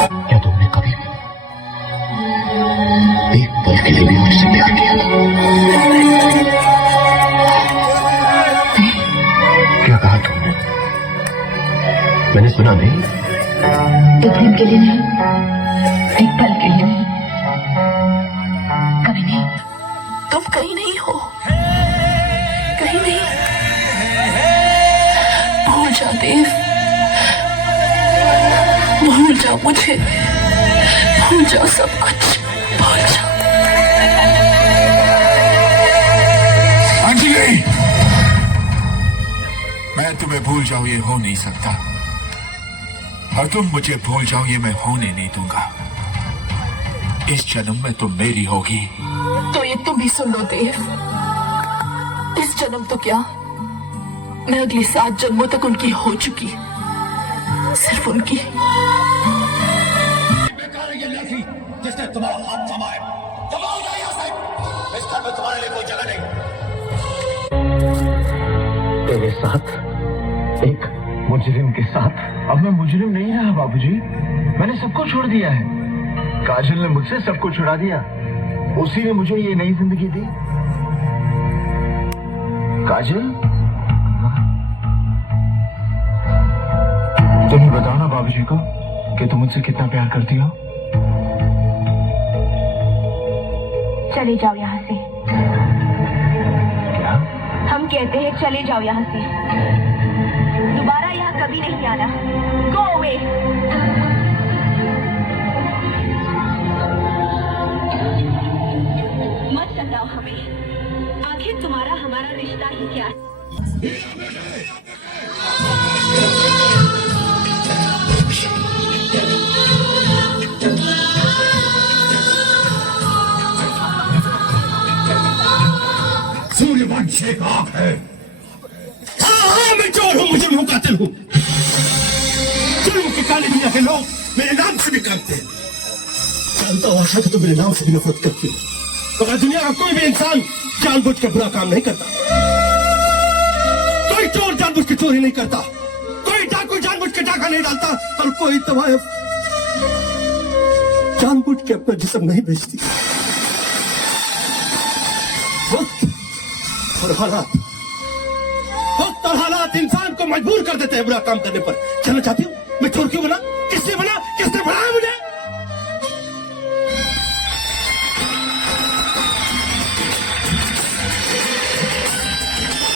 क्या तुमने कभी भी एक पल के लिए भी मुझसे प्यार किया था? क्या कहा तुमने? मैंने सुना नहीं। एक दिन के लिए नहीं, एक पल के लिए नहीं, कभी नहीं। तुम कहीं नहीं हो, कहीं नहीं। भूल जा देव, भूल जा मुझे, भूल जा सब कुछ, भूल जा। अंजलि, मैं तुम्हें भूल जाऊं ये हो नहीं सकता, और तुम मुझे भूल जाओ ये मैं होने नहीं दूंगा। इस जन्म में तुम मेरी होगी। तो ये तुम भी सुन लो देव, इस जन्म तो क्या, मैं अगले 7 जन्मों तक उनकी हो चुकी, सिर्फ उनकी। जिसने तुम्हारा हाथ थमाए, दबाओ जाइए उसे। इस घर में तुम्हारे लिए कोई जगह नहीं। तेरे साथ, एक मुजरिम के साथ। अब मैं मुजरिम नहीं रहा बाबूजी, मैंने सबको छोड़ दिया है। काजल ने मुझसे सबको छुड़ा दिया, उसी ने मुझे ये नई जिंदगी दी। काजल, तुम ही बताओ ना बाबूजी को कि तुम मुझसे कितना प्यार करती हो। चले जाओ यहाँ से। क्या? हम कहते हैं चले जाओ यहाँ से, दोबारा यहाँ कभी नहीं आना। Go away. मत सताओ हमें, आखिर तुम्हारा हमारा रिश्ता ही क्या है? सूर्यवंश एक आंख है। हाँ, मैं चोर हूँ, मुझे भी कातिल हूँ। जुल्म की काली दुनिया के लोग मेरे नाम से भी करते हैं। जानता हूँ आशा कि तुम मेरे नाम से भी नफरत करती हो, मगर दुनिया का कोई भी इंसान जानबूझ के बुरा काम नहीं करता। कोई चोर जानबूझ के चोरी नहीं करता, कोई डाकू जानबूझ के डाका नहीं डालता, और कोई तवायफ जानबूझ के अपना जिस्म नहीं बेचती। वक्त और हालात इंसान को मजबूर कर देते हैं बुरा काम करने पर। चलना चाहती हूँ?